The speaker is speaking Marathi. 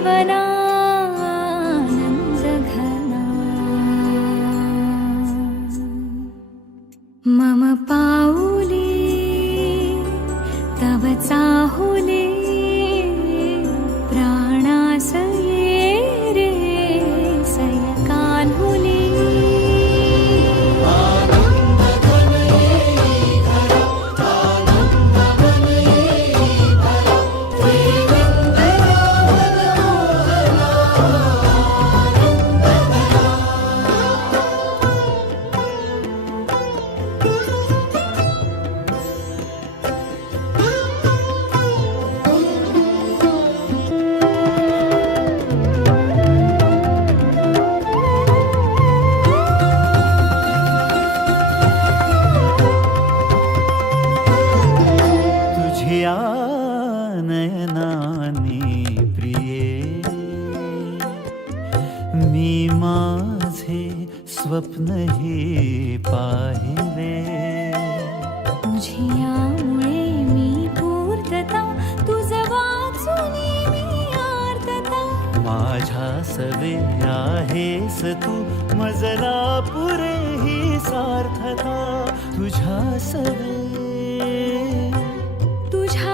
जीवनानंद घना मम पाऊले तव चाहुले प्राणासये रे सय कान्हुले नयनाने प्रिये मी माझे स्वप्न हे पाहिले तुझ्यामुळे मी पूर्तता तुझ वाचून मी आर्तता माझ्या सवे आहेस तू मजला पुरे ही सार्थता तुझ्या सवे तुझ्या